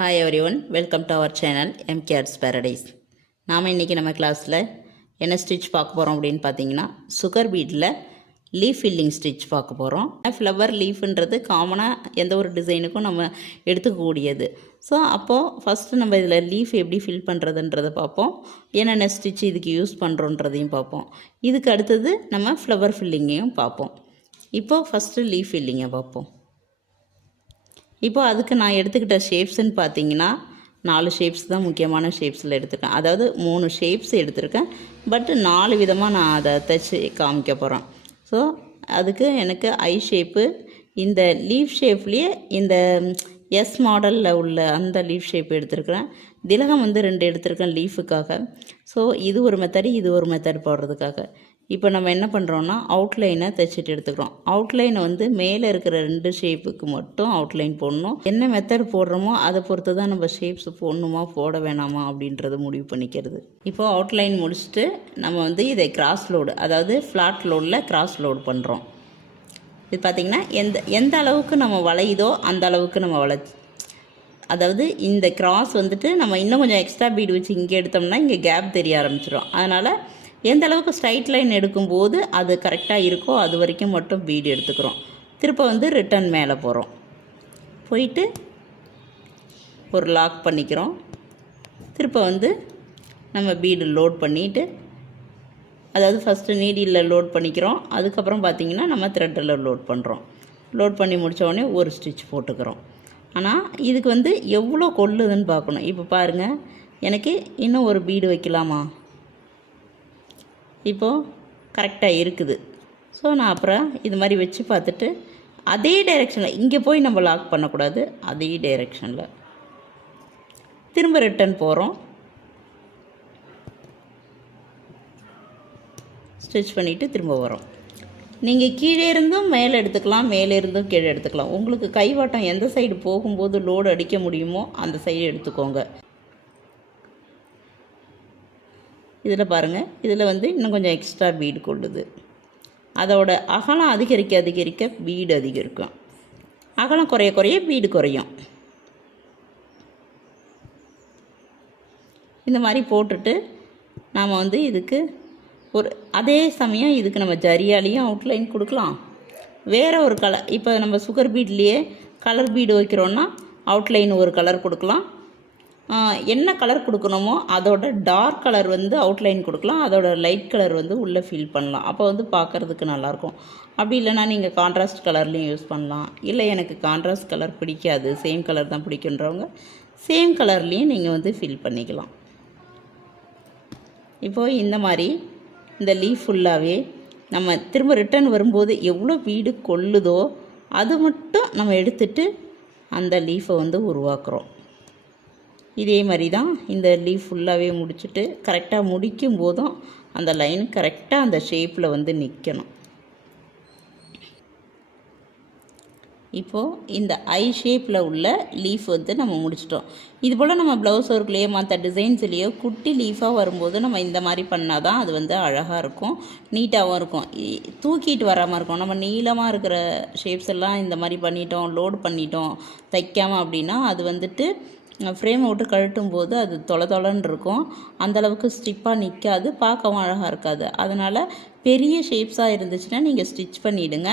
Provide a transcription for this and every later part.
Hi everyone, welcome to our channel MK Arts Paradise. நாம் இன்றைக்கி நம்ம கிளாஸில் என்ன ஸ்டிச் பார்க்க போகிறோம் அப்படின்னு பார்த்தீங்கன்னா சுகர் பீட்டில் லீஃப் ஃபில்லிங் ஸ்டிச் பார்க்க போகிறோம். ஃப்ளவர் லீஃப்ன்றது காமனாக எந்த ஒரு டிசைனுக்கும் நம்ம எடுத்துக்கக்கூடியது. ஸோ அப்போது ஃபஸ்ட்டு நம்ம இதில் லீஃப் எப்படி ஃபில் பண்ணுறதுன்றதை பார்ப்போம், என்னென்ன ஸ்டிச் இதுக்கு யூஸ் பண்ணுறோன்றதையும் பார்ப்போம். இதுக்கு அடுத்தது நம்ம ஃப்ளவர் ஃபில்லிங்கையும் பார்ப்போம். இப்போது ஃபஸ்ட்டு லீஃப் ஃபில்லிங்கை பார்ப்போம். இப்போ அதுக்கு நான் எடுத்துக்கிட்ட ஷேப்ஸ்ன்னு பார்த்தீங்கன்னா 4 ஷேப்ஸ் தான் முக்கியமான ஷேப்ஸில் எடுத்துருக்கேன். அதாவது 3 ஷேப்ஸ் எடுத்திருக்கேன், பட் 4 விதமாக நான் அதை தைச்சி காமிக்க போகிறேன். ஸோ அதுக்கு எனக்கு ஐ ஷேப்பு, இந்த லீஃப் ஷேப்லேயே இந்த எஸ் மாடலில் உள்ள அந்த லீஃப் ஷேப் எடுத்திருக்கிறேன். திலகம் 2 எடுத்திருக்கேன் லீஃபுக்காக. ஸோ இது ஒரு மெத்தடு, இது ஒரு மெத்தட் போடுறதுக்காக. இப்போ நம்ம என்ன பண்ணுறோன்னா அவுட்லைனை தைச்சிட்டு எடுத்துக்கிறோம். அவுட்லைனை மேலே இருக்கிற 2 ஷேப்புக்கு மட்டும் அவுட்லைன் போடணும். என்ன மெத்தட் போடுறோமோ அதை பொறுத்து தான் நம்ம ஷேப்ஸ் போடணுமா போட வேணாமா அப்படின்றத முடிவு பண்ணிக்கிறது. இப்போது அவுட்லைன் முடிச்சுட்டு நம்ம இதை கிராஸ் லோடு, அதாவது ஃப்ளாட் லோடில் கிராஸ் லோடு பண்ணுறோம். இது பார்த்திங்கன்னா எந்த அளவுக்கு நம்ம வளையுதோ அந்த அளவுக்கு நம்ம அதாவது இந்த கிராஸ் நம்ம இன்னும் கொஞ்சம் எக்ஸ்ட்ரா பீடு வச்சு இங்கே எடுத்தோம்னா இங்கே கேப் தெரிய ஆரம்பிச்சிடும். அதனால் எந்த அளவுக்கு ஸ்ட்ரைட் லைன் எடுக்கும்போது அது கரெக்டாக இருக்கோ அது வரைக்கும் மட்டும் பீடு எடுத்துக்கிறோம். திருப்ப ரிட்டன் மேலே போகிறோம், போயிட்டு ஒரு லாக் பண்ணிக்கிறோம். திருப்ப நம்ம பீடு லோட் பண்ணிவிட்டு, அதாவது ஃபஸ்ட்டு நீடியில் லோட் பண்ணிக்கிறோம். அதுக்கப்புறம் பார்த்திங்கன்னா நம்ம த்ரெட்டில் லோட் பண்ணுறோம். லோட் பண்ணி முடித்தோடனே ஒரு ஸ்டிச் போட்டுக்கிறோம். ஆனால் இதுக்கு எவ்வளோ கொள்ளுதுன்னு பார்க்கணும். இப்போ பாருங்கள், எனக்கு இன்னும் ஒரு பீடு வைக்கலாமா, இப்போது கரெக்டாக இருக்குது. ஸோ நான் அப்புறம் இது மாதிரி வச்சு பார்த்துட்டு அதே டைரெக்ஷனில் இங்கே போய் நம்ம லாக் பண்ணக்கூடாது, அதே டைரெக்ஷனில் திரும்ப ரிட்டன் போகிறோம். ஸ்டிச் பண்ணிவிட்டு திரும்ப வரோம். நீங்கள் கீழே இருந்தும் மேலே எடுத்துக்கலாம், மேலே இருந்தும் கீழே எடுத்துக்கலாம். உங்களுக்கு கைவாட்டம் எந்த சைடு போகும்போது லோடு அடிக்க முடியுமோ அந்த சைடு எடுத்துக்கோங்க. இதில் பாருங்கள், இதில் இன்னும் கொஞ்சம் எக்ஸ்ட்ரா பீடு கொள்ளுது. அதோட அகலம் அதிகரிக்க அதிகரிக்க பீடு அதிகரிக்கும். அகலம் குறைய குறைய பீடு குறையும். இந்த மாதிரி போட்டுட்டு நாம் இதுக்கு ஒரு அதே சமயம் இதுக்கு நம்ம ஜரியாலையும் அவுட்லைன் கொடுக்கலாம். வேறு ஒரு கலர், இப்போ நம்ம சுகர் பீட்லேயே கலர் பீடு வைக்கிறோன்னா அவுட்லைன் ஒரு கலர் கொடுக்கலாம். என்ன கலர் கொடுக்கணுமோ அதோட டார்க் கலர் அவுட்லைன் கொடுக்கலாம், அதோட லைட் கலர் உள்ளே ஃபில் பண்ணலாம். அப்போ பார்க்குறதுக்கு நல்லாயிருக்கும். அப்படி இல்லைனா நீங்கள் கான்ட்ராஸ்ட் கலர்லேயும் யூஸ் பண்ணலாம். இல்லை எனக்கு கான்ட்ராஸ்ட் கலர் பிடிக்காது, சேம் கலர் தான் பிடிக்குன்றவங்க சேம் கலர்லேயும் நீங்கள் ஃபில் பண்ணிக்கலாம். இப்போது இந்த மாதிரி இந்த லீஃப் ஃபுல்லாகவே நம்ம திரும்ப ரிட்டன் வரும்போது எவ்வளோ வீடு கொள்ளுதோ அது மட்டும் நம்ம எடுத்துட்டு அந்த லீஃபை உருவாக்குறோம். இதே மாதிரி தான் இந்த லீஃப் ஃபுல்லாகவே முடிச்சுட்டு கரெக்டாக முடிக்கும் போதும் அந்த லைன் கரெக்டாக அந்த ஷேப்பில் நிற்கணும். இப்போது இந்த ஐ ஷேப்பில் உள்ள லீஃப் நம்ம முடிச்சிட்டோம். இதுபோல் நம்ம ப்ளவுஸ் ஒர்க்லேயோ மற்ற டிசைன்ஸ்லேயோ குட்டி லீஃபாக வரும்போது நம்ம இந்த மாதிரி பண்ணால் தான் அது அழகாக இருக்கும், நீட்டாகவும் இருக்கும், தூக்கிட்டு வராமல் இருக்கும். நம்ம நீளமாக இருக்கிற ஷேப்ஸ் எல்லாம் இந்த மாதிரி பண்ணிட்டோம், லோடு பண்ணிட்டோம் தைக்காமல் அப்படின்னா அது ஃப்ரேம் விட்டு கழட்டும் போது அது தொலைன்னு இருக்கும், அந்தளவுக்கு ஸ்டிப்பாக நிற்காது, பார்க்கவும் அழகாக இருக்காது. அதனால் பெரிய ஷேப்ஸாக இருந்துச்சுன்னா நீங்கள் ஸ்டிச் பண்ணிவிடுங்க.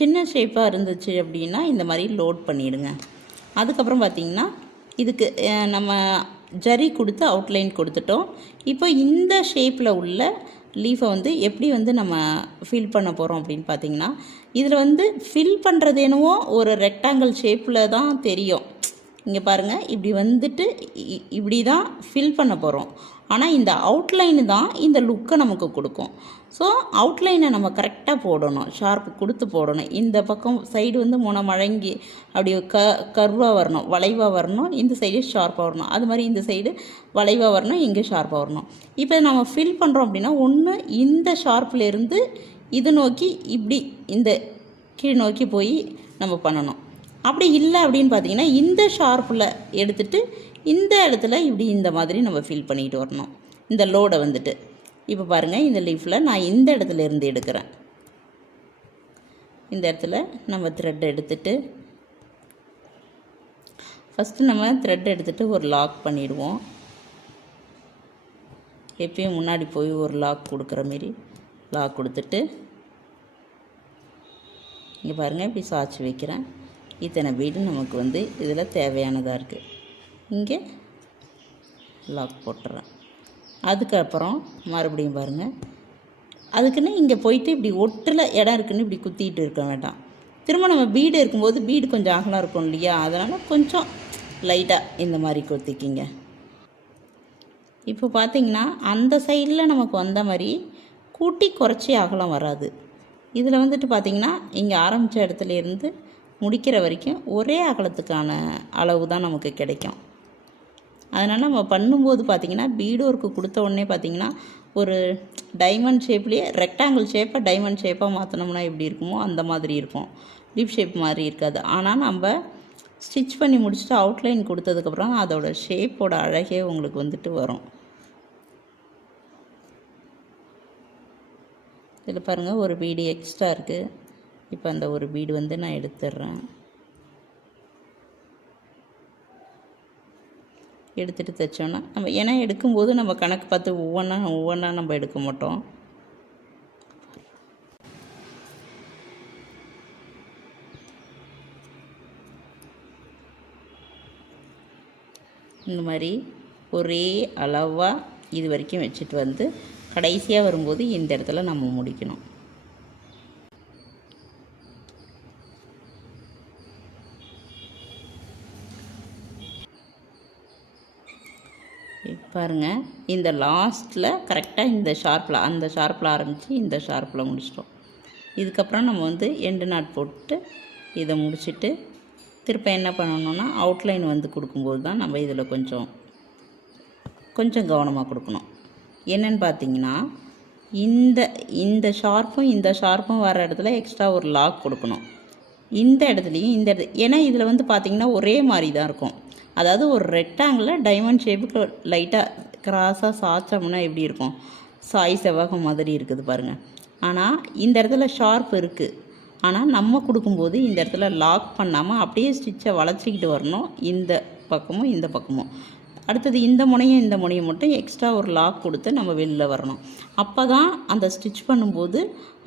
சின்ன ஷேப்பாக இருந்துச்சு அப்படின்னா இந்த மாதிரி லோட் பண்ணிவிடுங்க. அதுக்கப்புறம் பார்த்திங்கன்னா இதுக்கு நம்ம ஜரி கொடுத்து அவுட்லைன் கொடுத்துட்டோம். இப்போ இந்த ஷேப்பில் உள்ள லீஃபை எப்படி நம்ம ஃபில் பண்ண போகிறோம் அப்படின்னு பார்த்திங்கன்னா, இதில் ஃபில் பண்ணுறது என்னவோ ஒரு ரெக்டாங்கிள் ஷேப்பில் தான் தெரியும். இங்கே பாருங்கள், இப்படி இப்படி தான் ஃபில் பண்ண போகிறோம். ஆனால் இந்த அவுட்லைனு தான் இந்த லுக்கை நமக்கு கொடுக்கும். ஸோ அவுட்லைனை நம்ம கரெக்டாக போடணும், ஷார்ப்பு கொடுத்து போடணும். இந்த பக்கம் சைடு மழங்கி அப்படி கர்வாக வரணும், வளைவாக வரணும், இந்த சைடு ஷார்ப்பாக வரணும். அது மாதிரி இந்த சைடு வளைவாக வரணும், இங்கே ஷார்ப்பாக வரணும். இப்போ நம்ம ஃபில் பண்ணுறோம் அப்படின்னா ஒன்று இந்த ஷார்ப்லேருந்து இது நோக்கி இப்படி இந்த கீழ் நோக்கி போய் நம்ம பண்ணணும். அப்படி இல்லை அப்படின்னு பார்த்தீங்கன்னா இந்த ஷார்ப்பில் எடுத்துகிட்டு இந்த இடத்துல இப்படி இந்த மாதிரி நம்ம ஃபில் பண்ணிட்டு வரணும் இந்த லோடை இப்போ பாருங்கள், இந்த லீஃபில் நான் இந்த இடத்துல இருந்து எடுக்கிறேன். இந்த இடத்துல நம்ம த்ரெட் எடுத்துட்டு ஃபஸ்ட்டு நம்ம த்ரெட் எடுத்துகிட்டு ஒரு லாக் பண்ணிடுவோம். எப்பயும் முன்னாடி போய் ஒரு லாக் கொடுக்குற மாரி லாக் கொடுத்துட்டு இங்கே பாருங்கள் இப்படி சாய்ச்சி வைக்கிறேன். இத்தனை பீடு நமக்கு வந்து இதில் தேவையானதாக இருக்குது. இங்கே லாக் போட்டுறேன். அதுக்கப்புறம் மறுபடியும் பாருங்கள், அதுக்குன்னு இங்கே போயிட்டு இப்படி ஒட்டில் இடம் இருக்குன்னு இப்படி குத்திட்டு இருக்க வேண்டாம். திரும்ப நம்ம பீடு இருக்கும்போது பீடு கொஞ்சம் அகலம் இருக்கும் இல்லையா, அதனால் கொஞ்சம் லைட்டாக இந்த மாதிரி குத்திக்கிங்க. இப்போ பார்த்திங்கன்னா அந்த சைடில் நமக்கு வந்த மாதிரி கூட்டி குறைச்சி அகலம் வராது. இதில் வந்துட்டு பார்த்திங்கன்னா இங்கே ஆரம்பித்த இடத்துல இருந்து முடிக்கிற வரைக்கும் ஒரே அகலத்துக்கான அளவு தான் நமக்கு கிடைக்கும். அதனால் நம்ம பண்ணும்போது பார்த்திங்கன்னா பீடு ஒர்க்கு கொடுத்த உடனே பார்த்திங்கன்னா ஒரு டைமண்ட் ஷேப்லேயே ரெக்டாங்கிள் ஷேப்பை டைமண்ட் ஷேப்பாக மாற்றினோம்னா எப்படி இருக்குமோ அந்த மாதிரி இருக்கும். லீப் ஷேப் மாதிரி இருக்காது. ஆனால் நம்ம ஸ்டிச் பண்ணி முடிச்சுட்டு அவுட்லைன் கொடுத்ததுக்கப்புறம் அதோட ஷேப்போட அழகே உங்களுக்கு வந்துட்டு வரும். இதில் பாருங்கள் ஒரு பீடு எக்ஸ்ட்ரா இருக்குது. இப்போ அந்த ஒரு பீடு வந்து நான் எடுத்துடுறேன். எடுத்துகிட்டு தைச்சோன்னா நம்ம ஏன்னா எடுக்கும்போது நம்ம கணக்கு பார்த்து ஒவ்வொன்றா நம்ம எடுக்க மாட்டோம். இந்த மாதிரி ஒரே அளவாக இது வரைக்கும் வச்சுட்டு வந்து கடைசியாக வரும்போது இந்த இடத்துல நம்ம முடிக்கணும். பாருங்கள், இந்த லாஸ்ட்டில் கரெக்டாக இந்த ஷார்ப்பில் அந்த ஷார்ப்பில் ஆரம்பித்து இந்த ஷார்ப்பில் முடிச்சிட்டோம். இதுக்கப்புறம் நம்ம வந்து எண்டு நாட் போட்டு இதை முடிச்சுட்டு திருப்ப என்ன பண்ணணுன்னா அவுட்லைன் வந்து கொடுக்கும்போது தான் நம்ம இதில் கொஞ்சம் கவனமாக கொடுக்கணும். என்னென்னு பார்த்தீங்கன்னா இந்த ஷார்ப்பும் வர இடத்துல எக்ஸ்ட்ரா ஒரு லாக் கொடுக்கணும். இந்த இடத்துலையும் ஏன்னா இதில் வந்து பார்த்திங்கன்னா ஒரே மாதிரி தான் இருக்கும். அதாவது ஒரு ரெக்டாங்கிளில் டைமண்ட் ஷேப்புக்கு லைட்டாக கிராஸாக சாய்ச்சோம்னா எப்படி இருக்கும், சாய் செவ்வகம் மாதிரி இருக்குது பாருங்கள். ஆனால் இந்த இடத்துல ஷார்ப் இருக்குது. ஆனால் நம்ம கொடுக்கும்போது இந்த இடத்துல லாக் பண்ணாமல் அப்படியே ஸ்டிச்சை வளைச்சிக்கிட்டு வரணும். இந்த பக்கமும் இந்த பக்கமும். அடுத்தது இந்த முனையும் மட்டும் எக்ஸ்ட்ரா ஒரு லாக் கொடுத்து நம்ம வெளில வரணும். அப்போ தான் அந்த ஸ்டிச் பண்ணும்போது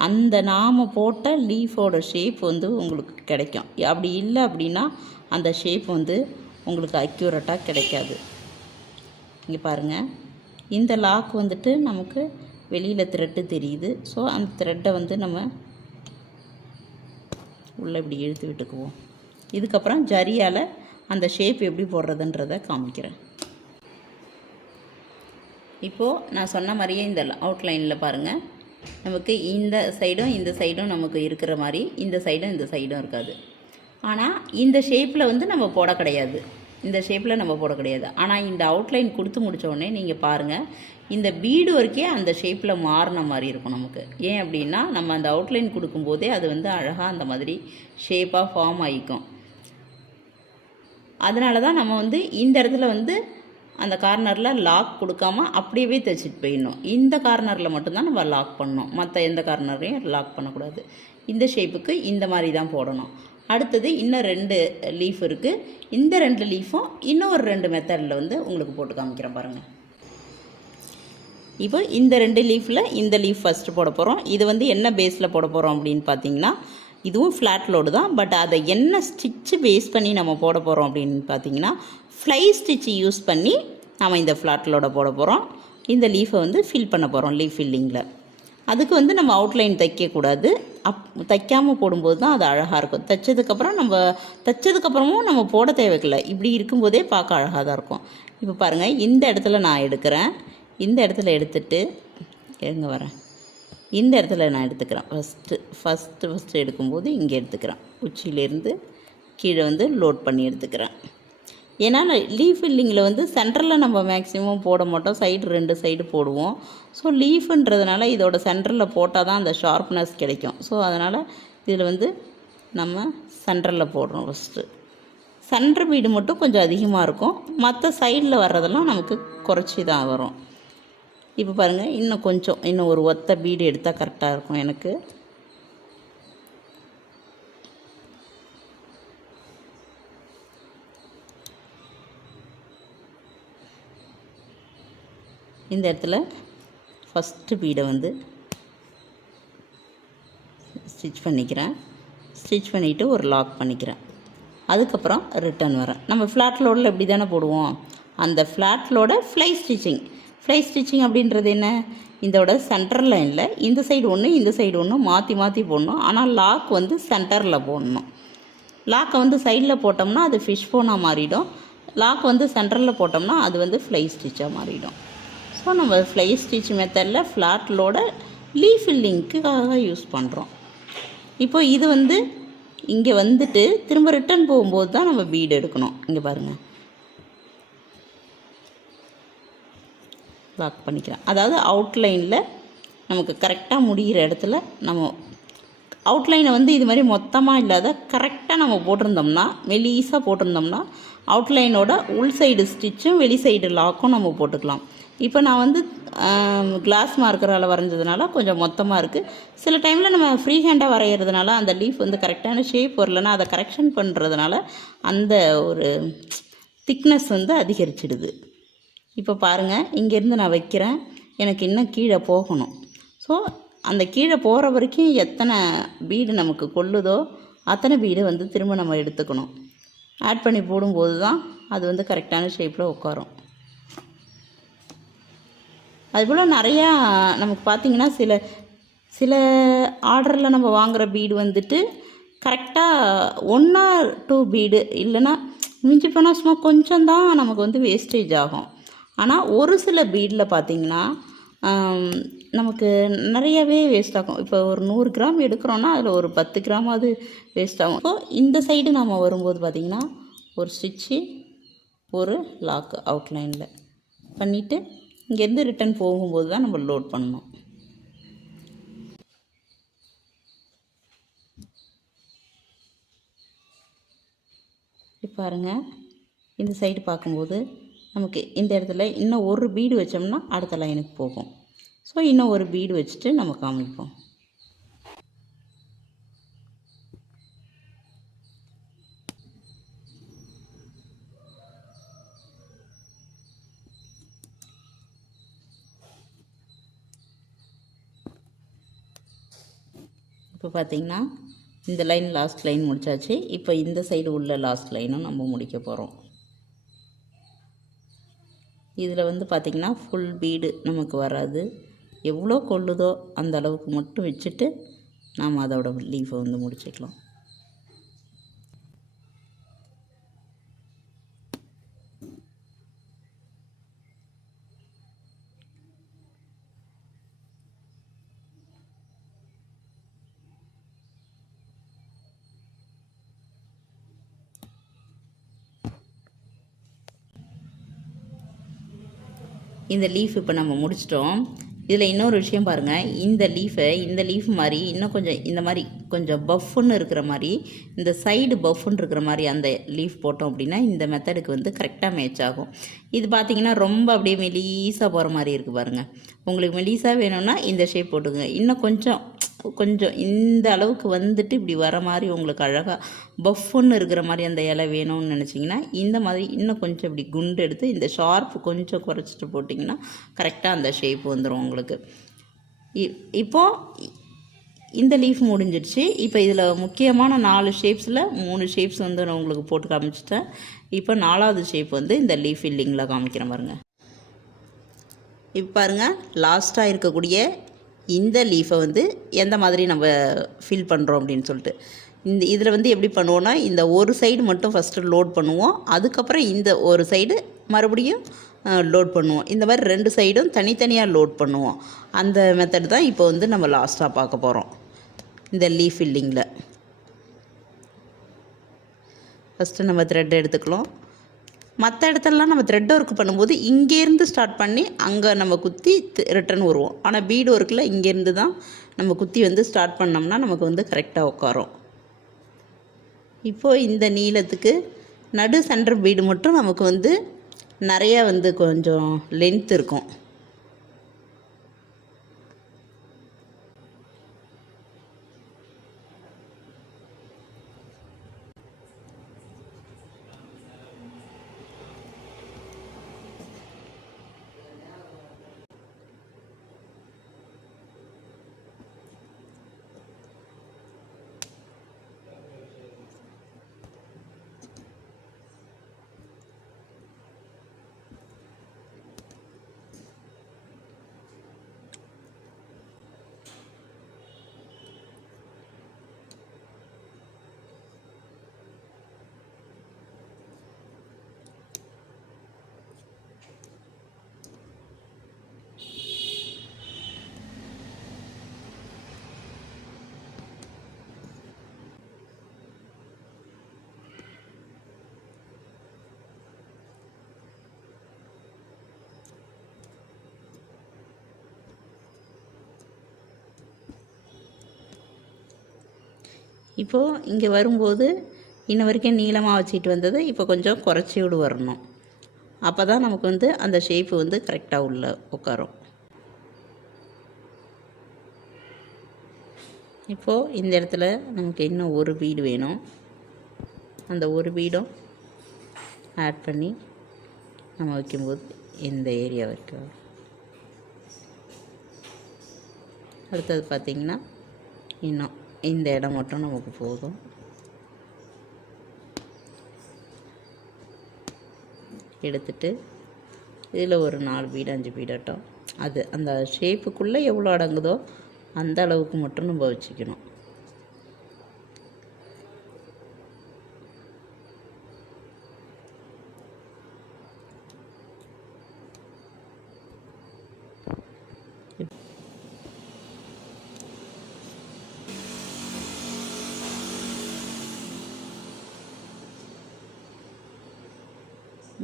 அந்த நாம் போட்ட லீஃபோட ஷேப் வந்து உங்களுக்கு கிடைக்கும். அப்படி இல்லை அப்படின்னா அந்த ஷேப் வந்து உங்களுக்கு அக்யூரேட்டாக கிடைக்காது. இங்கே பாருங்கள், இந்த லாக் வந்துட்டு நமக்கு வெளியில் த்ரெட்டு தெரியுது. ஸோ அந்த த்ரெட்டை வந்து நம்ம உள்ளே இப்படி இழுத்து விட்டுக்குவோம். இதுக்கப்புறம் ஜரியால் அந்த ஷேப் எப்படி போடுறதுன்றதை காமிக்கிறேன். இப்போது நான் சொன்ன மாதிரியே இந்த அவுட்லைனில் பாருங்கள், நமக்கு இந்த சைடும் நமக்கு இருக்கிற மாதிரி இந்த சைடும் இருக்காது. ஆனால் இந்த ஷேப்பில் வந்து நம்ம போட கிடையாது. ஆனால் இந்த அவுட்லைன் கொடுத்து முடித்த உடனே நீங்கள் பாருங்கள், இந்த பீடு வரைக்கும் அந்த ஷேப்பில் மாறின மாதிரி இருக்கும் நமக்கு. ஏன் அப்படின்னா நம்ம அந்த அவுட்லைன் கொடுக்கும்போதே அது வந்து அழகாக அந்த மாதிரி ஷேப்பாக ஃபார்ம் ஆகிக்கும். அதனால தான் நம்ம வந்து இந்த இடத்துல வந்து அந்த கார்னரில் லாக் கொடுக்காம அப்படியே தைச்சிட்டு போயிடணும். இந்த கார்னரில் மட்டும்தான் நம்ம லாக் பண்ணணும், மற்ற எந்த கார்னரையும் லாக் பண்ணக்கூடாது. இந்த ஷேப்புக்கு இந்த மாதிரி தான் போடணும். அடுத்தது இன்னும் 2 லீஃப் இருக்குது. இந்த 2 லீஃபும் இன்னொரு 2 மெத்தடில் வந்து உங்களுக்கு போட்டு காமிக்கிறேன் பாருங்கள். இப்போ இந்த 2 லீஃபில் இந்த லீஃப் ஃபஸ்ட்டு போட போகிறோம். இது வந்து என்ன பேஸில் போட போகிறோம் அப்படின்னு பார்த்தீங்கன்னா இதுவும் ஃப்ளாட் லோடு தான். பட் அதை என்ன ஸ்டிச்சு பேஸ் பண்ணி நம்ம போட போகிறோம் அப்படின்னு பார்த்தீங்கன்னா ஃப்ளை ஸ்டிச்சு யூஸ் பண்ணி நம்ம இந்த ஃப்ளாட் லோடை போட போகிறோம். இந்த லீஃபை வந்து ஃபில் பண்ண போகிறோம் லீஃப் ஃபில்லிங்கில். அதுக்கு வந்து நம்ம அவுட்லைன் தைக்கக்கூடாது. தைக்காமல் போடும்போது தான் அது அழகாக இருக்கும். தைச்சதுக்கப்புறமும் நம்ம போட தேவையில்லை. இப்படி இருக்கும்போதே பார்க்க அழகாக தான் இருக்கும். இப்போ பாருங்கள், இந்த இடத்துல நான் எடுக்கிறேன். இந்த இடத்துல எடுத்துட்டு வரேன். இந்த இடத்துல நான் எடுத்துக்கிறேன். ஃபஸ்ட்டு எடுக்கும்போது இங்கே எடுத்துக்கிறேன். உச்சியிலேருந்து கீழே வந்து லோட் பண்ணி எடுத்துக்கிறேன். ஏன்னா லீஃப் ஃபில்லிங்கில் வந்து சென்டரில் நம்ம மேக்ஸிமம் போட மாட்டோம், சைடு 2 சைடு போடுவோம். ஸோ லீஃபுன்றதுனால இதோட சென்டரில் போட்டால் தான் அந்த ஷார்ப்னஸ் கிடைக்கும். ஸோ அதனால் இதில் வந்து நம்ம சென்டரில் போடுறோம். ஃபஸ்ட்டு சென்டர் பீடு மட்டும் கொஞ்சம் அதிகமாக இருக்கும், மற்ற சைடில் வர்றதெல்லாம் நமக்கு குறைச்சி தான் வரும். இப்போ பாருங்கள், இன்னும் ஒரு ஒத்த பீடு எடுத்தால் கரெக்டாக இருக்கும் எனக்கு. இந்த இடத்துல ஃபஸ்ட்டு பீடை வந்து ஸ்டிச் பண்ணிக்கிறேன். ஸ்டிச் பண்ணிவிட்டு ஒரு லாக் பண்ணிக்கிறேன். அதுக்கப்புறம் ரிட்டன் வரேன். நம்ம ஃப்ளாட் லோடில் இப்படி தானே போடுவோம். அந்த ஃப்ளாட் லோட ஃப்ளை ஸ்டிச்சிங் அப்படின்றது என்ன, இதோட சென்டர் லைனில் இந்த சைடு ஒன்று இந்த சைடு ஒன்று மாற்றி மாற்றி போடணும். ஆனால் லாக் வந்து சென்டரில் போடணும். லாக்கை வந்து சைடில் போட்டோம்னா அது ஃபிஷ் போனாக மாறிடும். லாக் வந்து சென்டரில் போட்டோம்னா அது வந்து ஃப்ளை ஸ்டிச்சாக மாறிடும். ஸோ நம்ம ஃப்ளை ஸ்டிச் மெத்தடில் ஃப்ளாட் லோட லீஃப் ஃபில்லிங்க்குக்காக யூஸ் பண்ணுறோம். இப்போ இது வந்து இங்கே வந்துட்டு திரும்ப ரிட்டன் போகும்போது தான் நம்ம பீடு எடுக்கணும். இங்கே பாருங்கள், லாக் பண்ணிக்கிறேன். அதாவது அவுட்லைனில் நமக்கு கரெக்டாக முடிகிற இடத்துல நம்ம அவுட்லைனை வந்து இது மாதிரி மொத்தமாக இல்லாத கரெக்டாக நம்ம போட்டிருந்தோம்னா, மெலீஸாக போட்டிருந்தோம்னா அவுட்லைனோட உள் சைடு ஸ்டிச்சும் வெளி சைடு லாக்கும் நம்ம போட்டுக்கலாம். இப்போ நான் வந்து கிளாஸ் மார்க்கரால் வரைஞ்சதுனால கொஞ்சம் மொத்தமாக இருக்குது. சில டைமில் நம்ம ஃப்ரீ ஹேண்டாக வரைகிறதுனால அந்த லீஃப் வந்து கரெக்டான ஷேப் வரலன்னா அதை கரெக்ஷன் பண்ணுறதுனால அந்த ஒரு திக்னஸ் வந்து அதிகரிச்சிடுது. இப்போ பாருங்கள், இங்கேருந்து நான் வைக்கிறேன், எனக்கு இன்னும் கீழே போகணும். ஸோ அந்த கீழே போகிற வரைக்கும் எத்தனை பீடு நமக்கு கொள்ளுதோ அத்தனை பீடு வந்து திரும்ப நம்ம எடுத்துக்கணும். ஆட் பண்ணி போடும்போது தான் அது வந்து கரெக்டான ஷேப்பில் உட்காரும். அதுபோல் நிறையா நமக்கு பார்த்திங்கன்னா சில ஆர்டரில் நம்ம வாங்குகிற பீடு வந்துட்டு கரெக்டாக 1 or 2 பீடு இல்லைன்னா மிஞ்சி போனால் சும்மா கொஞ்சம் தான் நமக்கு வந்து வேஸ்டேஜ் ஆகும். ஆனால் ஒரு சில பீடில் பார்த்திங்கன்னா நமக்கு நிறையவே வேஸ்ட் ஆகும். இப்போ ஒரு 100 கிராம் எடுக்கிறோன்னா அதில் ஒரு 10 கிராமாவது வேஸ்ட் ஆகும். ஸோ இந்த சைடு நம்ம வரும்போது பார்த்திங்கன்னா ஒரு ஸ்டிச்சு ஒரு லாக்கு அவுட்லைனில் பண்ணிவிட்டு இங்கேருந்து ரிட்டன் போகும்போது தான் நம்ம லோட் பண்ணணும். இப்போ பாருங்கள், இந்த சைடு பார்க்கும்போது நமக்கு இந்த இடத்துல இன்னும் ஒரு பீடு வச்சோம்னா அடுத்த லைனுக்கு போகும். ஸோ இன்னும் ஒரு பீடு வச்சுட்டு நம்ம காமிப்போம். இப்போ பார்த்திங்கன்னா இந்த லைன் லாஸ்ட் லைன் முடித்தாச்சு. இப்போ இந்த சைடு உள்ள லாஸ்ட் லைனும் நம்ம முடிக்க போகிறோம். இதில் வந்து பார்த்திங்கன்னா ஃபுல் பீடு நமக்கு வராது. எவ்வளோ கொள்ளுதோ அந்த அளவுக்கு மட்டும் வச்சுட்டு நாம் அதோட லீஃபை வந்து முடிச்சுக்கலாம். இந்த லீஃப் இப்போ நம்ம முடிச்சிட்டோம். இதில் இன்னொரு விஷயம் பாருங்கள், இந்த லீஃப் மாதிரி இன்னும் கொஞ்சம் இந்த மாதிரி கொஞ்சம் பஃப்னு இருக்கிற மாதிரி, இந்த சைடு பஃப்னு இருக்கிற மாதிரி அந்த லீஃப் போட்டோம் அப்படின்னா இந்த மெத்தடுக்கு வந்து கரெக்டாக மேட்ச் ஆகும். இது பார்த்திங்கன்னா ரொம்ப அப்படியே மெலீஸாக போகிற மாதிரி இருக்குது பாருங்கள். உங்களுக்கு மெலீஸாக வேணும்னா இந்த ஷேப் போட்டுங்க. இன்னும் கொஞ்சம் இந்த அளவுக்கு வந்துட்டு இப்படி வர மாதிரி உங்களுக்கு அழகாக பஃப்னு இருக்கிற மாதிரி அந்த இலை வேணும்னு நினச்சிங்கன்னா இந்த மாதிரி இன்னும் கொஞ்சம் இப்படி குண்டு எடுத்து இந்த ஷார்ப்பு கொஞ்சம் குறைச்சிட்டு போட்டிங்கன்னா கரெக்டாக அந்த ஷேப் வந்துடும் உங்களுக்கு. இப்போது இந்த லீஃப் முடிஞ்சிடுச்சு. இப்போ இதில் முக்கியமான 4 ஷேப்ஸில் 3 ஷேப்ஸ் வந்து நான் உங்களுக்கு போட்டு காமிச்சிட்டேன். இப்போ 4வது ஷேப் வந்து இந்த லீஃப் ஃபில்லிங்கில் காமிக்கிறேன் பாருங்கள். இப்போ பாருங்கள், லாஸ்ட்டாக இருக்கக்கூடிய இந்த லீஃபை வந்து எந்த மாதிரி நம்ம ஃபில் பண்ணுறோம் அப்படின்னு சொல்லிட்டு இதில் வந்து எப்படி பண்ணுவோன்னா, இந்த ஒரு சைடு மட்டும் ஃபஸ்ட்டு லோட் பண்ணுவோம். அதுக்கப்புறம் இந்த ஒரு சைடு மறுபடியும் லோட் பண்ணுவோம். இந்த மாதிரி 2 சைடும் தனித்தனியாக லோட் பண்ணுவோம். அந்த மெத்தட் தான் இப்போ வந்து நம்ம லாஸ்ட்டாக பார்க்க போகிறோம். இந்த லீஃப் ஃபில்லிங்கில் ஃபஸ்ட்டு நம்ம த்ரெட் எடுத்துக்கலாம். மற்ற இடத்துலலாம் நம்ம த்ரெட் ஒர்க் பண்ணும்போது இங்கேருந்து ஸ்டார்ட் பண்ணி அங்கே நம்ம குத்தி ரிட்டன் வருவோம். ஆனால் பீடு ஒர்க்கில் இங்கேருந்து தான் நம்ம குத்தி வந்து ஸ்டார்ட் பண்ணோம்னா நமக்கு வந்து கரெக்டாக உட்காரும். இப்போது இந்த நீளத்துக்கு நடு சென்டர் பீடு மட்டும் நமக்கு வந்து நிறையா வந்து கொஞ்சம் லென்த் இருக்கும். இப்போது இங்கே வரும்போது இன்ன வரைக்கும் நீளமாக வச்சுட்டு வந்தது இப்போ கொஞ்சம் குறைச்சி விடு வரணும். அப்போ தான் நமக்கு வந்து அந்த ஷேப்பு வந்து கரெக்டாக உள்ள உட்காரும். இப்போது இந்த இடத்துல நமக்கு இன்னும் ஒரு பீடு வேணும். அந்த ஒரு பீடும் ஆட் பண்ணி நம்ம வைக்கும்போது இந்த ஏரியா வரைக்கும். அடுத்தது பார்த்திங்கன்னா இன்னும் இந்த இடம் மட்டும் நமக்கு போதும். எடுத்துட்டு இதில் ஒரு 4 பீடு 5 பீடாட்டம் அது அந்த ஷேப்புக்குள்ளே எவ்வளோ அடங்குதோ அந்த அளவுக்கு மட்டும் நம்ம வச்சுக்கணும்.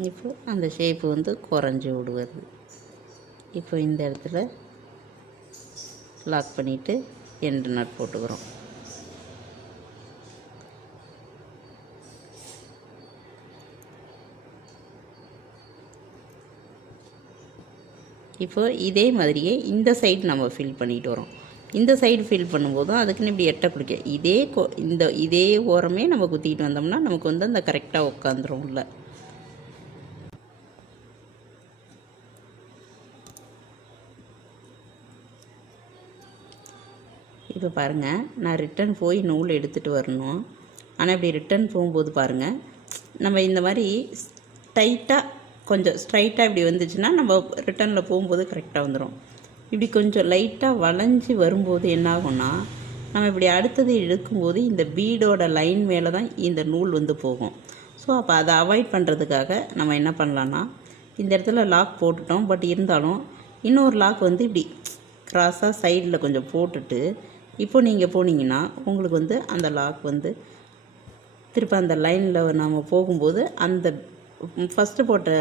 இப்போ அந்த ஷேப்பு வந்து குறைஞ்சி விடுவது. இப்போ இந்த இடத்துல லாக் பண்ணிவிட்டு எண்டு நட் போட்டுக்கிறோம். இப்போ இதே மாதிரியே இந்த சைடு நம்ம ஃபில் பண்ணிட்டு வரோம். இந்த சைடு ஃபில் பண்ணும்போதும் அதுக்குன்னு இப்படி எட்டை பிடிக்க இதே ஓரமே நம்ம குத்திக்கிட்டு வந்தோம்னா நமக்கு வந்து அந்த கரெக்டாக உட்காந்துரும் உள்ள. இப்போ பாருங்கள், நான் ரிட்டன் போய் நூல் எடுத்துகிட்டு வரணும். ஆனால் இப்படி ரிட்டன் போகும்போது பாருங்கள், நம்ம இந்த மாதிரி கொஞ்சம் ஸ்ட்ரைட்டாக இப்படி வந்துச்சுன்னா நம்ம ரிட்டனில் போகும்போது கரெக்டாக வந்துடும். இப்படி கொஞ்சம் லைட்டாக வளைஞ்சி வரும்போது என்ன ஆகும்னா, நம்ம இப்படி அடுத்தது எடுக்கும்போது இந்த பீடோட லைன் மேலே தான் இந்த நூல் வந்து போகும். ஸோ அப்போ அதை அவாய்ட் பண்ணுறதுக்காக நம்ம என்ன பண்ணலான்னா, இந்த இடத்துல லாக் போட்டுட்டோம். பட் இருந்தாலும் இன்னொரு லாக் வந்து இப்படி கிராஸாக சைடில் கொஞ்சம் போட்டுட்டு இப்போ நீங்கள் போனீங்கன்னா உங்களுக்கு வந்து அந்த லாக் வந்து திருப்பி அந்த லைனில் நம்ம போகும்போது அந்த ஃபஸ்ட்டு போட்ட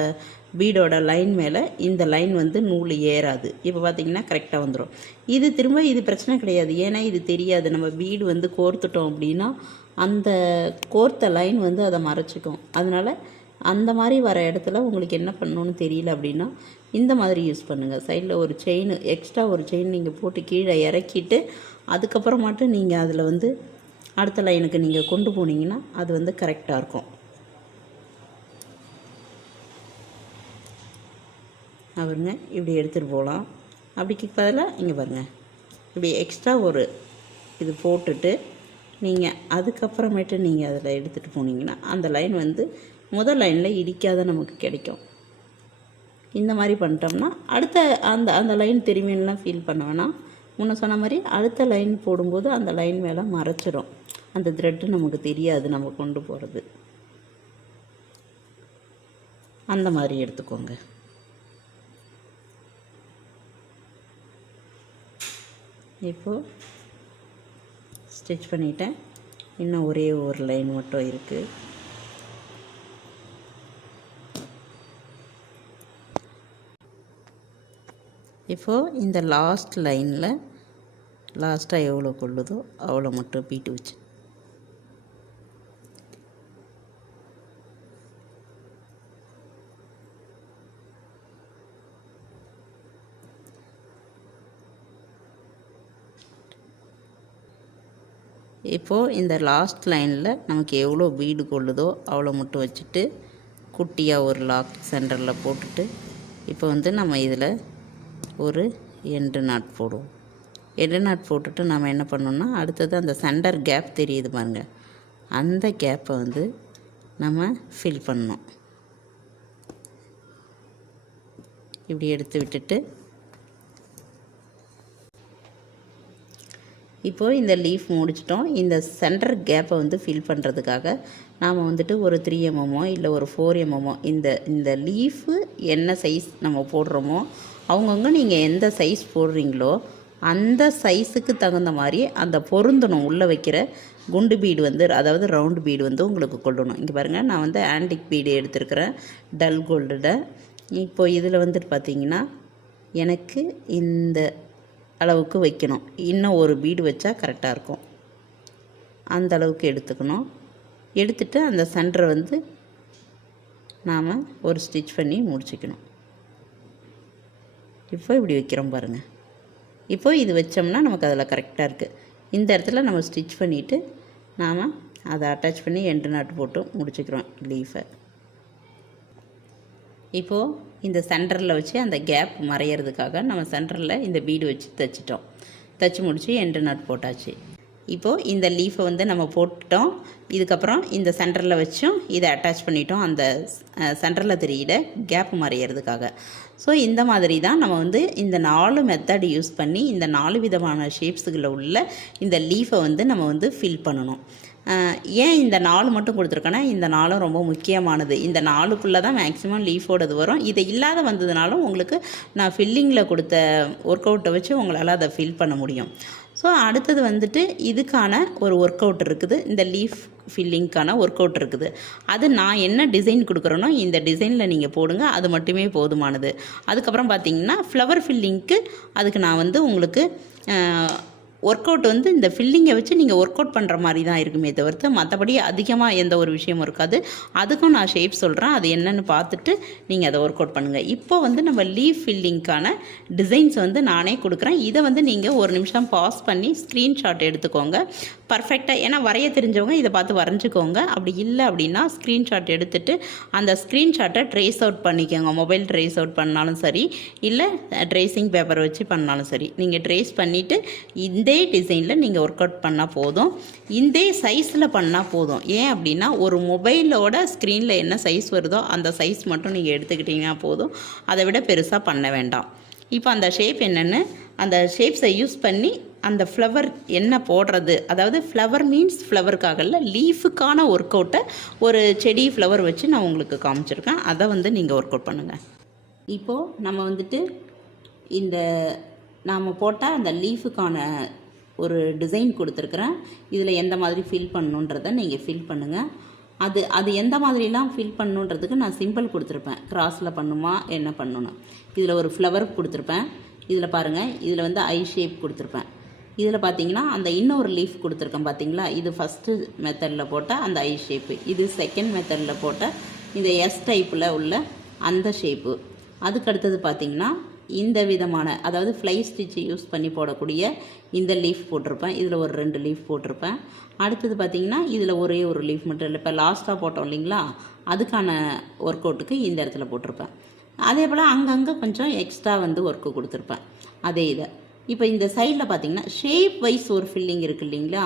பீடோட லைன் மேலே இந்த லைன் வந்து நூல் ஏறாது. இப்போ பார்த்திங்கன்னா கரெக்டாக வந்துடும். இது பிரச்சனை கிடையாது. ஏன்னா இது தெரியாது. நம்ம பீடு வந்து கோர்த்துட்டோம் அப்படின்னா அந்த கோர்த்த லைன் வந்து அதை மறைச்சிக்கும். அதனால் அந்த மாதிரி வர இடத்துல உங்களுக்கு என்ன பண்ணணும்னு தெரியல அப்படின்னா இந்த மாதிரி யூஸ் பண்ணுங்கள். சைடில் ஒரு எக்ஸ்ட்ரா ஒரு செயின் நீங்கள் போட்டு கீழே இறக்கிட்டு அதுக்கப்புறமாட்டு நீங்கள் அதில் வந்து அடுத்த லைனுக்கு நீங்கள் கொண்டு போனீங்கன்னா அது வந்து கரெக்டாக இருக்கும். அவருங்க இப்படி எடுத்துகிட்டு போகலாம். அப்படிக்கு பதிலாக இங்கே பாருங்கள், இப்படி எக்ஸ்ட்ரா ஒரு இது போட்டுட்டு நீங்கள் அதுக்கப்புறமேட்டு நீங்கள் அதில் எடுத்துகிட்டு போனீங்கன்னா அந்த லைன் வந்து முதல் லைனில் இடிக்காத நமக்கு கிடைக்கும். இந்த மாதிரி பண்ணிட்டோம்னா அடுத்த அந்த லைன் திரும்பியெல்லாம் ஃபீல் பண்ண வேணாம். முன்ன சொன்ன மாதிரி அடுத்த லைன் போடும்போது அந்த லைன் மேலே மறைச்சிடும். அந்த த்ரெட்டு நமக்கு தெரியாது நம்ம கொண்டு போகிறது. அந்த மாதிரி எடுத்துக்கோங்க. இப்போது ஸ்டிச் பண்ணிட்டேன். இன்னும் ஒரே ஒரு லைன் மட்டும் இருக்குது. இப்போது இந்த லாஸ்ட் லைனில் லாஸ்ட்டாக எவ்வளோ கொள்ளுதோ அவ்வளோ மட்டும் பீட்டு வச்சு இப்போது இந்த லாஸ்ட் லைனில் நமக்கு எவ்வளோ பீடு கொள்ளுதோ அவ்வளோ மட்டும் வச்சுட்டு குட்டியாக ஒரு லாக் சென்டரில் போட்டுட்டு இப்போ வந்து நம்ம இதில் ஒரு எண்டு நாட் போடுவோம். எண்டு நாட் போட்டுட்டு நம்ம என்ன பண்ணோம்னா அடுத்தது அந்த சென்டர் கேப் தெரியுது பாருங்கள், அந்த கேப்பை வந்து நம்ம ஃபில் பண்ணணும். இப்படி எடுத்து விட்டுட்டு இப்போது இந்த லீஃப் முடிச்சிட்டோம். இந்த சென்டர் கேப்பை வந்து ஃபில் பண்ணுறதுக்காக நாம் வந்துட்டு ஒரு 3 mm இல்லை ஒரு 4 mm இந்த லீஃபு என்ன சைஸ் நம்ம போடுறோமோ அவங்கவுங்க நீங்கள் எந்த சைஸ் போடுறீங்களோ அந்த சைஸுக்கு தகுந்த மாதிரி அந்த பொருந்தணும் உள்ளே வைக்கிற குண்டு பீடு வந்து, அதாவது ரவுண்டு பீடு வந்து உங்களுக்கு கொள்ளணும். இங்கே பாருங்கள், நான் வந்து ஆன்டிக் பீடு எடுத்துருக்கிறேன் டல் கோல்டில். இப்போது இதில் வந்துட்டு பார்த்திங்கன்னா எனக்கு இந்த அளவுக்கு வைக்கணும். இன்னும் ஒரு பீடு வச்சா கரெக்டாக இருக்கும். அந்த அளவுக்கு எடுத்துக்கணும். எடுத்துட்டு அந்த சென்டரை வந்து நாம் ஒரு ஸ்டிச் பண்ணி முடிச்சுக்கணும். இப்போ இப்படி வைக்கிறோம் பாருங்கள். இப்போ இது வச்சோம்னா நமக்கு அதில் கரெக்டாக இருக்குது. இந்த இடத்துல நம்ம ஸ்டிச் பண்ணிவிட்டு நாம் அதை அட்டாச் பண்ணி எண்டு நாட்டு போட்டு முடிச்சுக்கிறோம் லீஃபை. இப்போது இந்த சென்டரில் வச்சு அந்த கேப் மறையிறதுக்காக நம்ம சென்டரில் இந்த பீடு வச்சு தைச்சிட்டோம். தைச்சி முடித்து எண்டு நாட் போட்டாச்சு. இப்போது இந்த லீஃபை வந்து நம்ம போட்டுட்டோம். இதுக்கப்புறம் இந்த சென்டரில் வச்சும் இதை அட்டாச் பண்ணிட்டோம் அந்த சென்டரில் தெரியிற கேப் மறையிறதுக்காக. ஸோ இந்த மாதிரி தான் நம்ம வந்து இந்த 4 மெத்தட் யூஸ் பண்ணி இந்த 4 விதமான ஷேப்ஸுகளில் உள்ள இந்த லீஃபை வந்து நம்ம வந்து ஃபில் பண்ணணும். ஏன் இந்த 4 மட்டும் கொடுத்துருக்கேன்னா, இந்த 4 ரொம்ப முக்கியமானது. இந்த 4க்குள்ளே தான் மேக்ஸிமம் லீஃபோடது வரும். இது இல்லாத வந்ததுனாலும் உங்களுக்கு நான் ஃபில்லிங்கில் கொடுத்த ஒர்க் அவுட்டை வச்சு உங்களால் அதை ஃபில் பண்ண முடியும். ஸோ அடுத்தது வந்துட்டு இதுக்கான ஒரு ஒர்க் அவுட் இருக்குது. இந்த லீஃப் ஃபில்லிங்க்கான ஒர்க் அவுட் இருக்குது. அது நான் என்ன டிசைன் கொடுக்குறேனோ இந்த டிசைனில் நீங்கள் போடுங்க, அது மட்டுமே போதுமானது. அதுக்கப்புறம் பார்த்திங்கன்னா ஃப்ளவர் ஃபில்லிங்க்கு அதுக்கு நான் வந்து உங்களுக்கு ஒர்க் அவுட் வந்து இந்த ஃபில்லிங்கை வச்சு நீங்கள் ஒர்க் அவுட் பண்ணுற மாதிரி தான் இருக்குமே தவிர்த்து மற்றபடி அதிகமாக எந்த ஒரு விஷயமும் இருக்காது. அதுக்கும் நான் ஷேப் சொல்கிறேன், அது என்னென்னு பார்த்துட்டு நீங்கள் அதை ஒர்க் அவுட் பண்ணுங்கள். இப்போ வந்து நம்ம லீஃப் ஃபில்லிங்க்கான டிசைன்ஸ் வந்து நானே கொடுக்குறேன். இதை வந்து நீங்கள் ஒரு நிமிஷம் பாஸ் பண்ணி ஸ்க்ரீன்ஷாட் எடுத்துக்கோங்க பர்ஃபெக்டாக. ஏன்னா வரைய தெரிஞ்சவங்க இதை பார்த்து வரைஞ்சிக்கோங்க. அப்படி இல்லை அப்படின்னா ஸ்க்ரீன்ஷாட் எடுத்துகிட்டு அந்த ஸ்க்ரீன்ஷாட்டை ட்ரேஸ் அவுட் பண்ணிக்கோங்க. மொபைல் ட்ரேஸ் அவுட் பண்ணாலும் சரி, இல்லை ட்ரேசிங் பேப்பர் வச்சு பண்ணாலும் சரி, நீங்கள் ட்ரேஸ் பண்ணிவிட்டு இதே டிசைனில் நீங்கள் ஒர்க் அவுட் பண்ணால் போதும். இந்த சைஸில் பண்ணால் போதும். ஏன் அப்படின்னா ஒரு மொபைலோட ஸ்க்ரீனில் என்ன சைஸ் வருதோ அந்த சைஸ் மட்டும் நீங்கள் எடுத்துக்கிட்டிங்கன்னா போதும். அதை விட பெருசாக பண்ண வேண்டாம். இப்போ அந்த ஷேப் என்னென்னு அந்த ஷேப்ஸை யூஸ் பண்ணி அந்த ஃப்ளவர் என்ன போடுறது, அதாவது ஃப்ளவர் மீன்ஸ் ஃப்ளவருக்காக இல்லை, லீஃபுக்கான ஒர்க் அவுட்டை ஒரு செடி ஃப்ளவர் வச்சு நான் உங்களுக்கு காமிச்சிருக்கேன். அதை வந்து நீங்கள் ஒர்க் அவுட் பண்ணுங்கள். இப்போது நம்ம வந்துட்டு இந்த நாம் போட்டால் அந்த லீஃபுக்கான ஒரு டிசைன் கொடுத்துருக்குறேன். இதில் எந்த மாதிரி ஃபில் பண்ணணுன்றதை நீங்கள் ஃபில் பண்ணுங்கள். அது எந்த மாதிரிலாம் ஃபில் பண்ணணுன்றதுக்கு நான் சிம்பிள் கொடுத்துருப்பேன். கிராஸில் பண்ணுமா என்ன பண்ணணும். இதில் ஒரு ஃப்ளவர் கொடுத்துருப்பேன். இதில் பாருங்கள், இதில் வந்து ஐ ஷேப் கொடுத்துருப்பேன். இதில் பார்த்தீங்கன்னா அந்த இன்னொரு லீஃப் கொடுத்துருக்கேன் பார்த்தீங்களா, இது ஃபஸ்ட்டு மெத்தடில் போட்டால் அந்த ஐ ஷேப்பு, இது செகண்ட் மெத்தடில் போட்டால் இந்த எஸ் டைப்பில் உள்ள அந்த ஷேப்பு. அதுக்கடுத்தது பார்த்திங்கன்னா இந்த விதமான, அதாவது ஃப்ளை ஸ்டிச் யூஸ் பண்ணி போடக்கூடிய இந்த லீஃப் போட்டிருப்பேன். இதில் ஒரு 2 லீஃப் போட்டிருப்பேன். அடுத்தது பார்த்திங்கன்னா இதில் ஒரே ஒரு லீஃப் மட்டும் இல்லை, இப்போ லாஸ்ட்டாக போட்டோம் இல்லைங்களா, அதுக்கான ஒர்க் அவுட்டுக்கு இந்த இடத்துல போட்டிருப்பேன். அதே போல் அங்கங்கே கொஞ்சம் எக்ஸ்ட்ரா வந்து ஒர்க்கு கொடுத்துருப்பேன். அதே இதை இப்போ இந்த சைடில் பார்த்திங்கன்னா ஷேப் வைஸ் ஒரு ஃபில்லிங் இருக்குது இல்லைங்களா,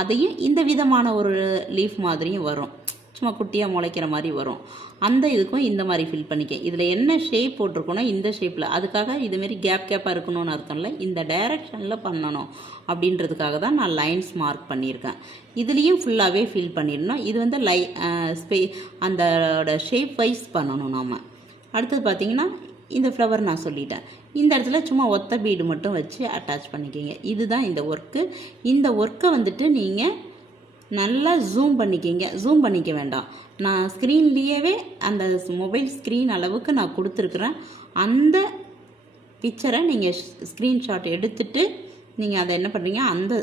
அதையும் இந்த விதமான ஒரு லீஃப் மாதிரியும் வரும். சும்மா குட்டியாக முளைக்கிற மாதிரி வரும். அந்த இதுக்கும் இந்த மாதிரி ஃபில் பண்ணிக்க. இதில் என்ன ஷேப் போட்டிருக்கோன்னா இந்த ஷேப்பில், அதுக்காக இதுமாரி கேப்பாக இருக்கணும்னு அர்த்தம் இல்லை, இந்த டைரெக்ஷனில் பண்ணணும் அப்படின்றதுக்காக தான் நான் லைன்ஸ் மார்க் பண்ணியிருக்கேன். இதுலேயும் ஃபுல்லாகவே ஃபில் பண்ணிடணும். இது வந்து அந்த ஷேப் வைஸ் பண்ணணும் நாம். அடுத்தது பார்த்திங்கன்னா இந்த ஃப்ளவர் நான் சொல்லிட்டேன். இந்த இடத்துல சும்மா ஒத்த பீடு மட்டும் வச்சு அட்டாச் பண்ணிக்கிங்க. இதுதான் இந்த ஒர்க்கு. இந்த ஒர்க்கை வந்துட்டு நீங்கள் நல்லா ஜூம் பண்ணிக்கிங்க. ஜூம் பண்ணிக்க வேண்டாம், நான் ஸ்க்ரீன்லேயே அந்த மொபைல் ஸ்க்ரீன் அளவுக்கு நான் கொடுத்துருக்குறேன். அந்த பிக்சரை நீங்கள் ஸ்க்ரீன்ஷாட் எடுத்துகிட்டு நீங்கள் அதை என்ன பண்ணுறீங்க, அந்த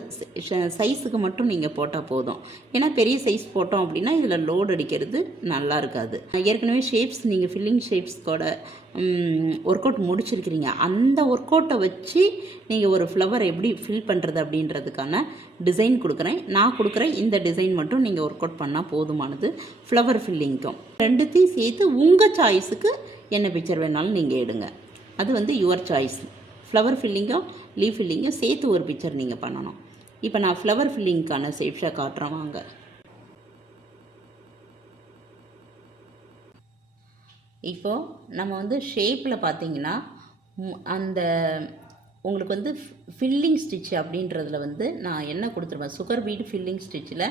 சைஸுக்கு மட்டும் நீங்கள் போட்டால் போதும். ஏன்னா பெரிய சைஸ் போட்டோம் அப்படின்னா இதில் லோடு அடிக்கிறது நல்லா இருக்காது. ஏற்கனவே ஷேப்ஸ் நீங்கள் ஃபில்லிங் ஷேப்ஸ்கோட ஒர்க் அவுட் முடிச்சிருக்கிறீங்க. அந்த ஒர்க் அவுட்டை வச்சு நீங்கள் ஒரு ஃப்ளவர் எப்படி ஃபில் பண்ணுறது அப்படின்றதுக்கான டிசைன் கொடுக்குறேன். நான் கொடுக்குற இந்த டிசைன் மட்டும் நீங்கள் ஒர்க் அவுட் பண்ணால் போதுமானது. ஃப்ளவர் ஃபில்லிங்க்கும் ரெண்டுத்தையும் சேர்த்து உங்கள் சாய்ஸுக்கு என்ன பிக்சர் வேணாலும் நீங்கள் எடுங்க. அது வந்து யுவர் சாய்ஸ். ஃப்ளவர் ஃபில்லிங்கும் லீஃப் ஃபில்லிங்கும் சேர்த்து ஒரு பிக்சர் நீங்கள் பண்ணணும். இப்போ நான் ஃப்ளவர் ஃபில்லிங்க்கான ஷேப்ஸை காட்டுறேன் வாங்க. இப்போது நம்ம வந்து ஷேப்பில் பார்த்தீங்கன்னா அந்த உங்களுக்கு வந்து ஃபில்லிங் ஸ்டிச் அப்படின்றதுல வந்து நான் என்ன கொடுத்துருப்பேன், சுகர் பீட் ஃபில்லிங் ஸ்டிச்சில்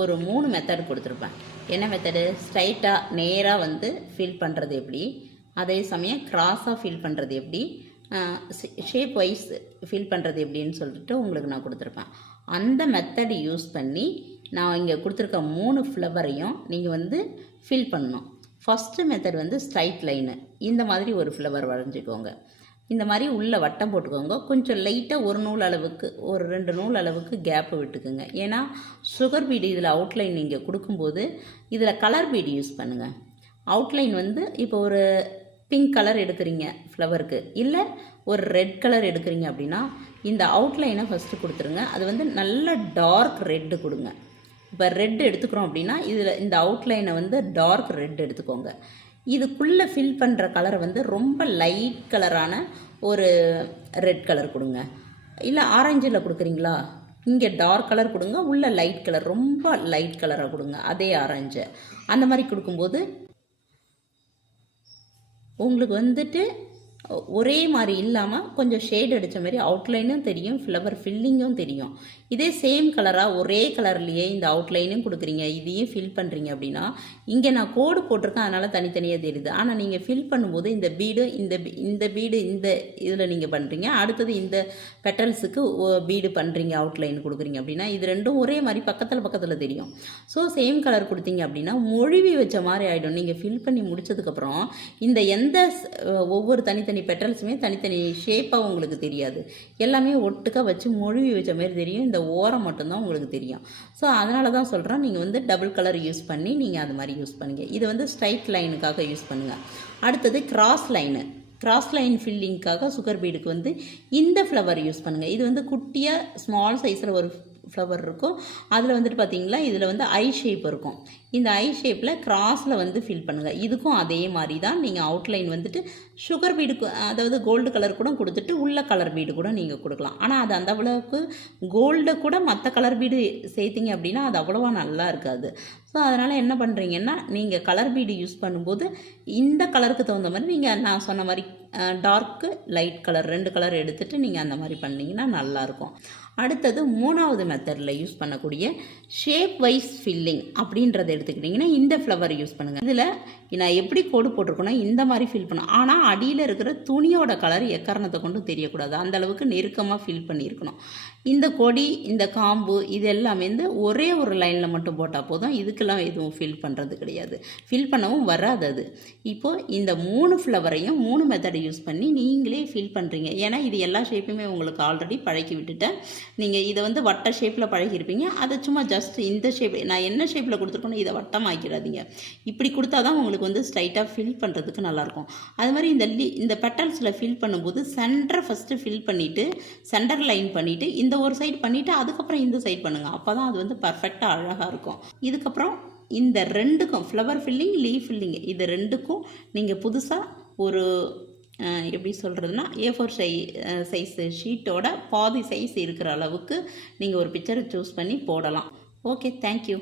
ஒரு 3 மெத்தட் கொடுத்துருப்பேன். என்ன மெத்தடு, ஸ்ட்ரைட்டாக நேராக வந்து ஃபில் பண்ணுறது எப்படி, அதே சமயம் கிராஸாக ஃபில் பண்ணுறது எப்படி, ஷேப் வைஸ் ஃபில் பண்ணுறது எப்படின்னு சொல்லிட்டு உங்களுக்கு நான் கொடுத்துருப்பேன். அந்த மெத்தட் யூஸ் பண்ணி நான் இங்கே கொடுத்துருக்க 3 ஃப்ளவரையும் நீங்கள் வந்து ஃபில் பண்ணணும். ஃபஸ்ட்டு மெத்தட் வந்து ஸ்ட்ரைட் லைனு, இந்த மாதிரி ஒரு ஃப்ளவர் வரைஞ்சிக்கோங்க. இந்த மாதிரி உள்ள வட்டம் போட்டுக்கோங்க. கொஞ்சம் லைட்டாக ஒரு நூல் அளவுக்கு, ஒரு 2 நூல் அளவுக்கு கேப்பு விட்டுக்குங்க. ஏன்னா சுகர் பீடு இதில் அவுட்லைன் நீங்கள் கொடுக்கும்போது இதில் கலர் பீடு யூஸ் பண்ணுங்கள். அவுட்லைன் வந்து இப்போ ஒரு பிங்க் கலர் எடுக்கிறீங்க ஃப்ளவருக்கு, இல்லை ஒரு ரெட் கலர் எடுக்கிறீங்க அப்படின்னா இந்த அவுட்லைனை ஃபஸ்ட்டு கொடுத்துருங்க. அது வந்து நல்ல டார்க் ரெட்டு கொடுங்க. இப்போ ரெட் எடுத்துக்கிறோம் அப்படின்னா இதில் இந்த அவுட்லைனை வந்து டார்க் ரெட் எடுத்துக்கோங்க. இதுக்குள்ளே ஃபில் பண்ணுற கலரை வந்து ரொம்ப லைட் கலரான ஒரு ரெட் கலர் கொடுங்க. இல்லை ஆரஞ்சில் கொடுக்குறீங்களா, இங்கே டார்க் கலர் கொடுங்க, உள்ள லைட் கலர் ரொம்ப லைட் கலராக கொடுங்க. அதே ஆரஞ்சு அந்த மாதிரி கொடுக்கும்போது உங்களுக்கு வந்துட்டு ஒரே மாதிரி இல்லாமல் கொஞ்சம் ஷேட் அடித்த மாதிரி அவுட்லைனும் தெரியும், ஃப்ளவர் ஃபில்லிங்கும் தெரியும். இதே சேம் கலராக ஒரே கலர்லேயே இந்த அவுட்லைனும் கொடுக்குறீங்க, இதையும் ஃபில் பண்ணுறீங்க அப்படின்னா இங்கே நான் கோடு போட்டிருக்கேன் அதனால் தனித்தனியாக தெரியுது. ஆனால் நீங்கள் ஃபில் பண்ணும்போது இந்த பீடு இந்த பீடு இந்த இதில் நீங்கள் பண்ணுறீங்க, அடுத்தது இந்த பெட்டல்ஸுக்கு பீடு பண்ணுறீங்க, அவுட்லைன் கொடுக்குறீங்க அப்படின்னா இது ரெண்டும் ஒரே மாதிரி பக்கத்தில் தெரியும். ஸோ சேம் கலர் கொடுத்தீங்க அப்படின்னா மொழிவி வச்ச மாதிரி ஆகிடும். நீங்கள் ஃபில் பண்ணி முடித்ததுக்கப்புறம் இந்த எந்த ஒவ்வொரு தனித்தனி பெட்டல்ஸுமே தனித்தனி ஷேப்பாக உங்களுக்கு தெரியாது, எல்லாமே ஒட்டுக்காக வச்சு மொழிவி வச்ச மாதிரி தெரியும். இந்த ஓரம் மட்டும்தான் உங்களுக்கு தெரியும். ஸோ அதனால தான் சொல்கிறேன், நீங்கள் வந்து டபுள் கலர் யூஸ் பண்ணி நீங்கள் அது மாதிரி யூஸ் பண்ணுங்கள். இது வந்து ஸ்ட்ரைட் லைனுக்காக யூஸ் பண்ணுங்கள். அடுத்தது கிராஸ் லைன் ஃபில்லிங்காக சுகர் பீடுக்கு வந்து இந்த ஃப்ளவர் யூஸ் பண்ணுங்கள். இது வந்து குட்டியாக ஸ்மால் சைஸில் ஒரு ஃப்ளவர் இருக்கும். அதில் வந்துட்டு பார்த்தீங்களா இதில் வந்து ஐ ஷேப் இருக்கும். இந்த ஐ ஷேப்பில் கிராஸில் வந்து ஃபில் பண்ணுங்கள். இதுக்கும் அதே மாதிரி தான் நீங்கள் அவுட்லைன் வந்துட்டு சுகர் பீடுக்கு, அதாவது கோல்டு கலர் கூட கொடுத்துட்டு உள்ள கலர் பீடு கூட நீங்கள் கொடுக்கலாம். ஆனால் அது அந்த அவ்வளோக்கு கோல்டை கூட மற்ற கலர் பீடு சேர்த்திங்க அப்படின்னா அது அவ்வளோவா நல்லா இருக்காது. ஸோ அதனால் என்ன பண்ணுறீங்கன்னா நீங்கள் கலர் பீடு யூஸ் பண்ணும்போது இந்த கலருக்கு தகுந்த மாதிரி நீங்கள் நான் சொன்ன மாதிரி டார்க்கு லைட் கலர் 2 கலர் எடுத்துகிட்டு நீங்கள் அந்த மாதிரி பண்ணிங்கன்னா நல்லாயிருக்கும். அடுத்தது 3வது மெத்தடில் யூஸ் பண்ணக்கூடிய ஷேப் வைஸ் ஃபில்லிங் அப்படின்றத எடுத்துக்கிட்டிங்கன்னா இந்த ஃப்ளவர் யூஸ் பண்ணுங்கள். இதில் நான் எப்படி கோடு போட்டிருக்கேன்னா இந்த மாதிரி ஃபில் பண்ணணும். ஆனால் அடியில் இருக்கிற துணியோட கலர் எக்காரணத்தை கொண்டு தெரியக்கூடாது, அந்தளவுக்கு நெருக்கமாக ஃபில் பண்ணியிருக்கணும். இந்த கொடி, இந்த காம்பு, இது எல்லாமே வந்து ஒரே ஒரு லைனில் மட்டும் போட்டால் போதும். இதுக்கெல்லாம் எதுவும் ஃபில் பண்ணுறது கிடையாது, ஃபில் பண்ணவும் வராது அது. இப்போது இந்த 3 ஃப்ளவரையும் 3 மெத்தடை யூஸ் பண்ணி நீங்களே ஃபில் பண்ணுறீங்க. ஏன்னா இது எல்லா ஷேப்புமே உங்களுக்கு ஆல்ரெடி பழக்கி விட்டுட்டேன். நீங்கள் இதை வந்து வட்ட ஷேப்பில் பழகிருப்பீங்க, அதை சும்மா ஜஸ்ட் இந்த ஷேப் நான் என்ன ஷேப்பில் கொடுத்துருக்கோன்னு இதை வட்டம் ஆக்கிடாதீங்க. இப்படி கொடுத்தா தான் உங்களுக்கு வந்து ஸ்ட்ரைட்டாக ஃபில் பண்ணுறதுக்கு நல்லாயிருக்கும். அது மாதிரி இந்த பெட்டல்ஸில் ஃபில் பண்ணும்போது சென்டரை ஃபஸ்ட்டு ஃபில் பண்ணிவிட்டு சென்டர் லைன் பண்ணிவிட்டு இந்த ஒரு சைடு பண்ணிவிட்டு அதுக்கப்புறம் இந்த சைடு பண்ணுங்கள். அப்போ தான் அது வந்து பர்ஃபெக்டாக அழகாக இருக்கும். இதுக்கப்புறம் இந்த 2க்கும் ஃப்ளவர் ஃபில்லிங், லீஃப் ஃபில்லிங், இது 2க்கும் நீங்கள் புதுசாக ஒரு எப்படி சொல்கிறதுனா A4 சைஸ் ஷீட்டோட பாதி சைஸ் இருக்கிற அளவுக்கு நீங்கள் ஒரு பிக்சரை சூஸ் பண்ணி போடலாம். Okay, thank you.